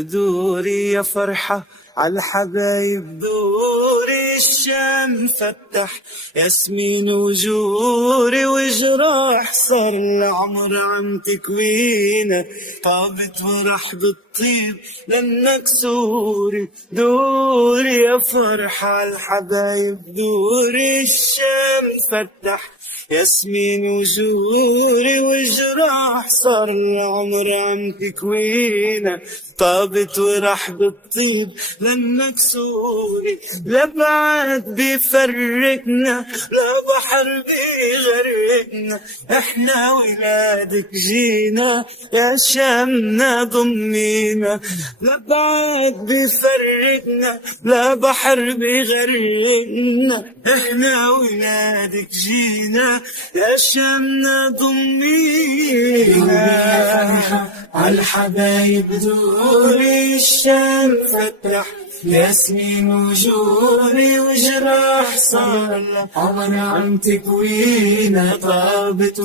دوري يا فرحة عالحبايب، دوري الشام فتح ياسمين وجوري وجراح، صار العمر عم تكوينا طابت ورح بالطيب لانك سوري. دوري يا فرحة عالحبايب، دوري الشام فتح ياسمين وجوري وجراح، صار العمر عم تكوينا طابت ورح بالطيب لانك سوري. لا بعد بيفرقنا لا بحر بيغرقنا، احنا ولادك جينا يا شامنا ضمينا. لا بعد بيفرقنا لا بحر بيغرقنا، احنا ولادك جينا يا شامنا ضمينا. عالحبايب دوري الشام فتح ياسمين وجوري وجراح، صار العمر عم تكوينا طابت